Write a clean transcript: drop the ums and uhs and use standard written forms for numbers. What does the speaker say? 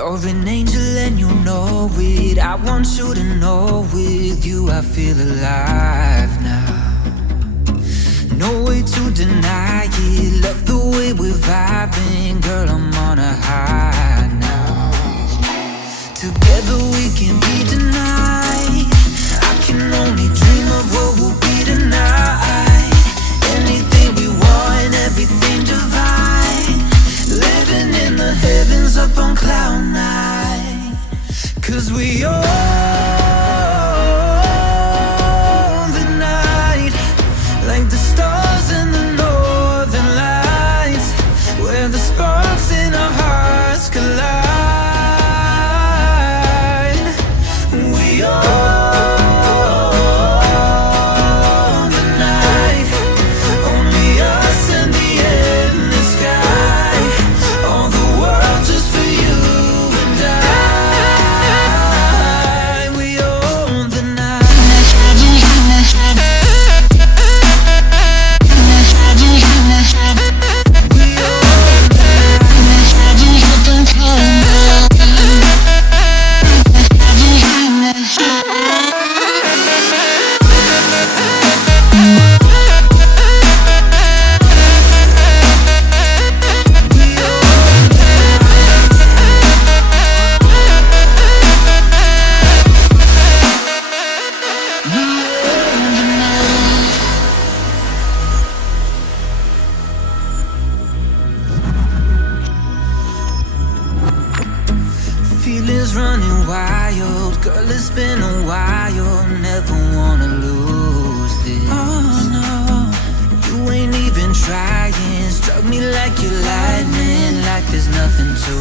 You're an angel and you know it. I want you to know with you I feel alive now. No way to deny it. Love the way we're vibing. Girl, I'm on a high now. Together we can't be denied. I can only dream of what will be tonight. Anything we want, everything divine. Living in the heavens up on cloud nine. 'Cause we own the night, like the stars in the northern lights, where the sparks in our hearts collide. We own the night, only us and the endless sky. All the world just for you and I. We own the night. Feelings running wild, girl, it's been a while. Never wanna lose this. Oh no, you ain't even trying. Struck me like you're lightning, like there's nothing to